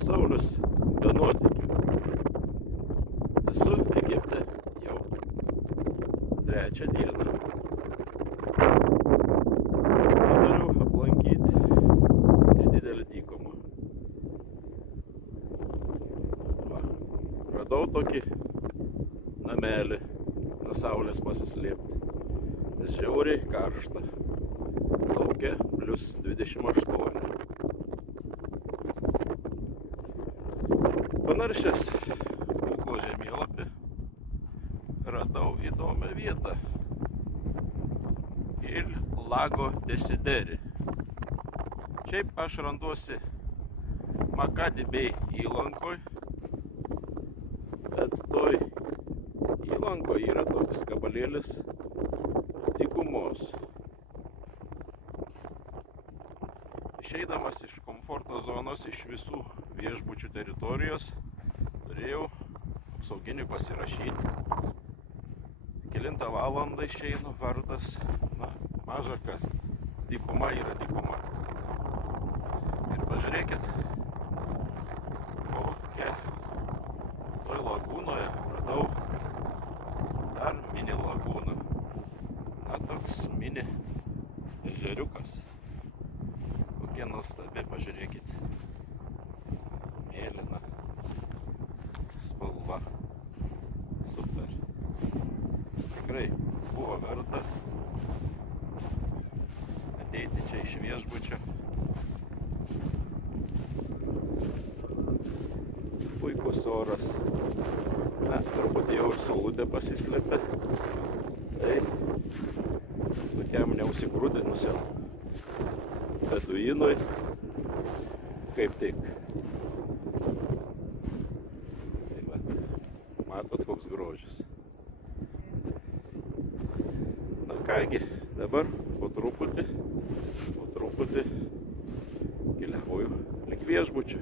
Saulius be nuotykių. Esu Egipte jau 3 dieną. Nutariau aplankyti nedidelį dykumą. Radau tokį namelį nuo saulės pasislėpti, nes žiauriai karšta. Lauke plius 28. Panaršęs Google žemėlapį radau įdomią vietą. Il Lago Desideri. Šiaip aš randuosi Makadi Bay įlankoj, bet toj įlankoj yra toks gabalėlis dykumos. Išeidamas iš komforto zonos, iš visų viešbučių teritorijos, turėjau apsauginį pasirašyti. Kelintą valandą išeinu, vardas, maža kas, dykuma yra dykuma. Ir pažiūrėkit, kokia toj lagūnoje radau dar mini lagūną. Toks mini ežeriukas. Kokia nuostabi, pažiūrėkit. Mėlyna spalva. Super. Tikrai buvo verta ateiti čia iš viešbučio. Puikus oras. Truputį jau ir saulutė pasislėpė. Tai tokiam neusigrūdinusiam beduinui kaip tik. Tai va, matot koks grožis. Na kągi, dabar po truputį keliauju link viešbučio.